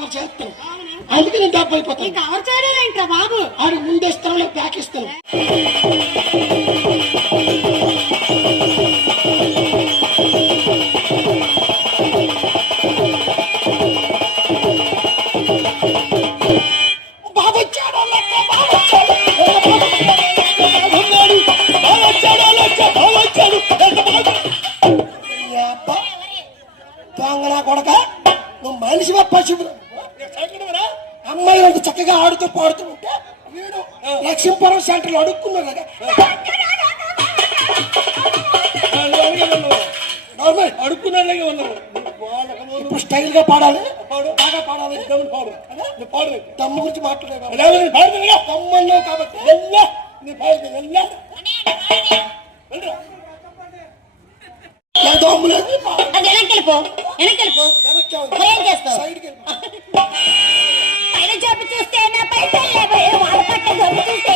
Cover చేస్తాను. అందుకే నేను డబ్బు అయిపోతాను. కవర్ చేయడం ఏంట్రా బాబు? ఆడు ముందేస్తాను, బ్యాక్ ఇస్తాను. దొంగనా కొడక, నువ్వు మనిషిగా పశువు. అమ్మాయి అంత చక్కగా ఆడుతూ పాడుతూ ఉంటే వీడు లక్ష్మీపురం సెంటర్లో అడుక్కున్నాడు. అడుక్కున్నాడు ఉన్నారు. ఇప్పుడు స్టైల్ గా పాడాలి, బాగా పాడాలి, దమ్ము గురించి మాట్లాడే దమ్మన్నావు కాబట్టి చెప్పు చూస్తే నా పైసలు పట్ట చూస్తే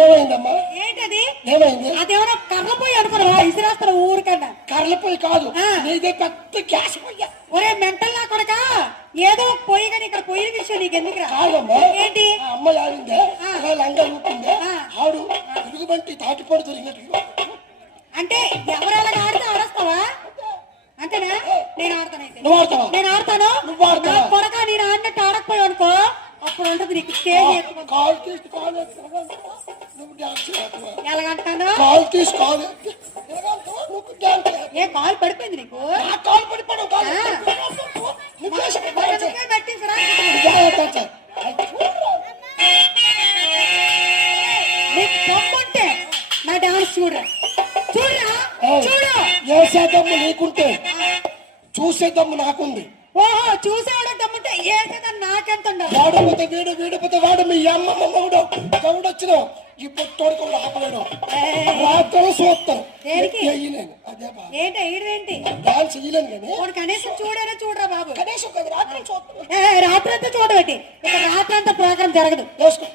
ఏమైందమ్మా? ఏంటది? ఏమైంది? అదేమన్నా కర్రపోయి అనుకున్నావా? ఇసిరేస్తాను ఊరికన్నా. కర్రపోయి కాదు, నీదే పెద్ద గ్యాస్ పొయ్య. ఒరే మెంటల్ నా కొడక, ఏదో పొయ్యి కానీ ఇక్కడ పొయ్యి విషయం నీకు ఎందుకు కాదమ్మా. ఏంటి? అమ్మాయి ఆడిందే, లంగా ఊపిందే, ఆడు తిరుగుబంటి తాటిపోడు దొరికినట్టు. అంటే ఎవరెలా ఆడితే ఆడేస్తావా? అంతేనా? నేను ఆడతానైతే. నువ్వు ఆడతావా? నేను ఆడతాను. నువ్వు ఆడతావా? కొడక నేను ఆడినట్టు ఆడకపోయావు అనుకో, అప్పుడు ఉంటుంది నీకు స్టేజ్. కాల్ తీసి కాల్ నువ్వు డాన్స్ ఎలాగంటాను? కాల్ తీసి కాల్ నువ్వు డాన్స్. ఏ కాల్ పడిపోయింది నీకు? కాల్ పడిపోవడం కాదు, నీకు దమ్ముంటే నా డాన్స్ చూడరా, చూడరా, చూడు. వేసేదమ్ము నీకుంటే చూసేదమ్ము నాకుంది. ఓహో, చూసేవాడు దమ్ముంటే వేసేదని నాకెంత ఉండదు. వాడిపోతే వీడు, వీడిపోతే వాడు. మీ అమ్మమ్మ మగుడు గౌడొచ్చిన ఈ పొట్టోడు కూడా ఆపలేడు. రాత్రులు చూస్తాను. ఏంటి ఏంటి డాన్స్ ఇయ్యలేను కానీ కనీసం చూడరా, చూడరా బాబు. కనీసం రాత్రి చూస్తాను. రాత్రి అంతా చూడబెట్టి ఇక రాత్రి అంతా ప్రోగ్రాం జరగదు. వేసుకో.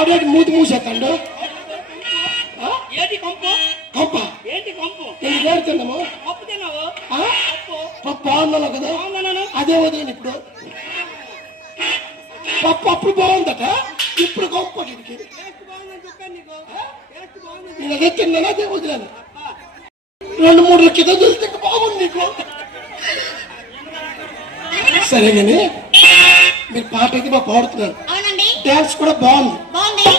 ఆవిడ మూతి మూసేస్తాడు ఏంటి కంపు కంప ఏంటి కంపు నేను ఏడుతున్నాము పప్పు తిన్నావు పప్పు బాగున్నాను కదా బాగున్నాను అదే వదిలేను ఇప్పుడు పప్పు అప్పుడు బాగుందట ఇప్పుడు గొప్ప దీనికి టేస్ట్ బాగుందని చెప్పాను నీకు టేస్ట్ బాగుందని నేను అదే తిన్నాను అదే వదిలేను 2-3 కిలో తెలిస్తే బాగుంది నీకు సరే కానీ మీరు పాట అయితే బాగా పాడుతున్నారు అవునండి డాన్స్ కూడా బాగుంది బాగుంది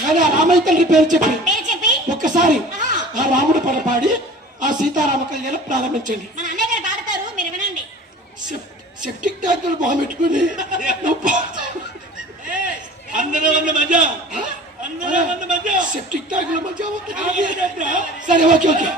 కానీ ఆ రామయ్య తండ్రి పేరు చెప్పి పేరు చెప్పి ఒక్కసారి ఆ రాముడు పాట పాడి ఆ సీతారామ కళ్యాణం ప్రారంభించండి మన అన్నయ్య గారు పాడతారు మీరు వినండి సెప్టిక్ ట్యాంకులు మొహం పెట్టుకుని అందరూ ఉన్న మధ్య అందరూ ఉన్న మధ్య సెప్టిక్ ట్యాంకుల మధ్య సరే ఓకే ఓకే